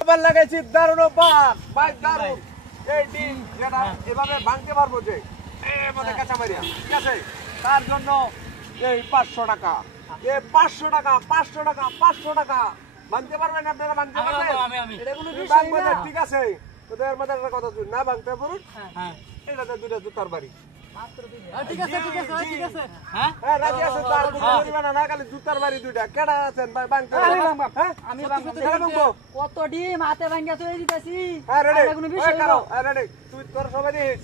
এবার লাগাইছি দারুণ বাঘ ভাই দারুণ এই ডিম যেটা এভাবে ভাঙতে পারবো যে আমাদের কাঁচা মারিয়া ঠিক আছে তার জন্য এই 500 টাকা এই 500 টাকা 500 টাকা 500 টাকা ভাঙতে পারবেন আপনারা ভাঙতে পারবেন এটা কোনো বিষয় না ঠিক আছে তোদের মধ্যে একটা কথা শুন না ভাঙতে পারুন হ্যাঁ এটাতে দুটো জুতার বাড়ি ঠিক আছে ঠিক আছে ঠিক আছে হ্যাঁ হ্যাঁ রাজি আছে তার কোনো পরিমাণ না খালি জুতার বাড়ি দুইটা কেডা আছেন ভাই ভাঙতে হ্যাঁ আমি ভাঙবো কত ডিম হাতে ভাঙা চলে দিতেছি হ্যাঁ রেডি কোনো বিষয় না রেডি তুই তোর সবাই দিস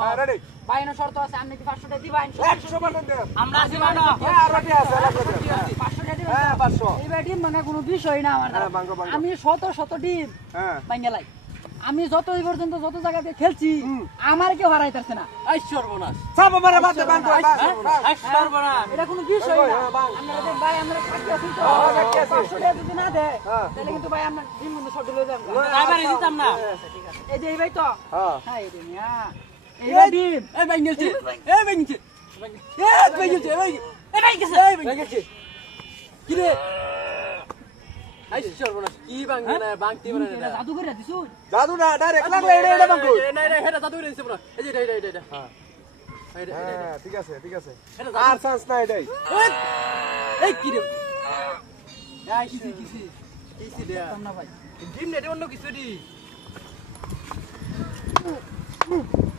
হ্যাঁ রেডি বাইনা শর্ত আছে আপনি কি 500 টাকা দিবেন 100% দেব আমরা দিব না হ্যাঁ রেডি আছে 500 টাকা দিবেন হ্যাঁ 500 এই ডিম মানে কোনো বিষয় না আমার আমি শত ডিম হ্যাঁ ভাঙালাই আমি যত এই পর্যন্ত যত জায়গাতে খেলছি আমার কেউ হারাইতাছে না আই সর্বনাশ সব আমারে বাদে বাদ আই সর্বনাশ এটা কোনো বিষয় না আমরা ভাই আমরা খাইতে আছি তো 500 টাকা যদি না দেয় তাহলে কিন্তু ভাই আমরা ডিম মধ্যে শর্ট লয়ে যাব ড্রাইভারে দিতাম না ঠিক আছে এই যে এই ভাই তো হ্যাঁ এই ডিম এই ডিম এই ভাই গেছে এই ভাই গেছে এই ভাই গেছে এই ভাই গেছে এই ভাই গেছে কি রে আই সর্বনাশ কি ভাঙবে না ভাঙতে পারে না জাদু করে দিছু জাদু না ডাইরেক্ট লাগলে এটা ভাঙবো না না এটা জাদু করে দিছে পুরো এই যে এটা হ্যাঁ হ্যাঁ ঠিক আছে আর চান্স নাই এটাই এই কি রে এই কিসি দে না ভাই ডিম নেটে অন্য কিছু দি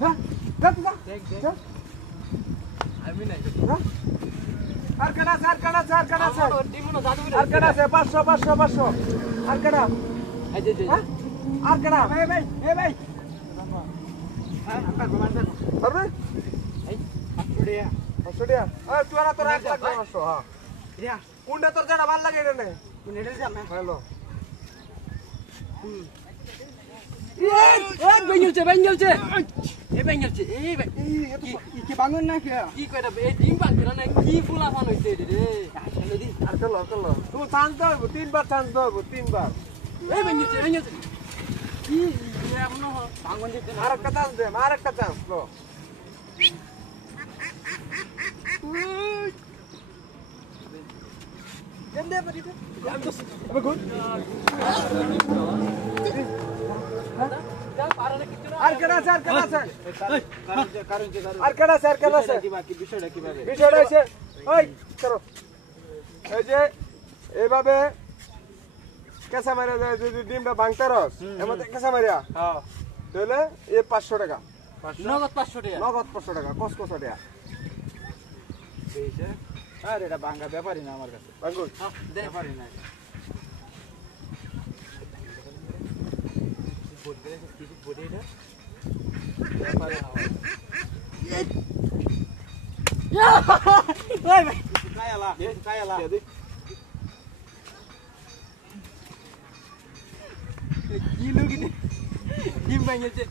হ্যাঁ দেখ আমি নাই আর কেডা আছে ডিম না জাদু করে আর কেডা আছে 500 আর কেডা এই যে আর কেডা এই ভাই হ্যাঁ পারবে এই 500 টাকা তুই আর তোর 1 লাখ 500 হ্যাঁ রিয়া কোনটা তোর যেটা ভালো লাগে রে নে কোন এটা যাম না হ্যালো এই বেঙ্গলছে এই বেঙ্গলছে এই ভাই কি ভাঙন না কি কইরা এই ডিম ভাঙতে না কি ফুলা ফান হইছে রে আসলে দি আর চলো তুমি চান্স দাও 3 বার চান্স দাও 3 বার এই বেঙ্গলছে কি এমন ভাঙন দিতে আর একটা চান্স দে আর একটা চান্স লো কেন দে পারি তো আমি গুড আর কেডা আছে বিষয়টা আছে ওই চলো এই যে এইভাবে কেঁচা মারিয়া যায় যদি ডিমটা ভাঙতে রস এমন কেঁচা মারিয়া তাহলে এই 500 টাকা নগদ 500 টাকা নগদ 500 টাকা কসকস টাকা আর এটা ভাঙা ব্যাপারই না আমার কাছে ভাঙুন ব্যাপারই না ডিম ভেঙেছে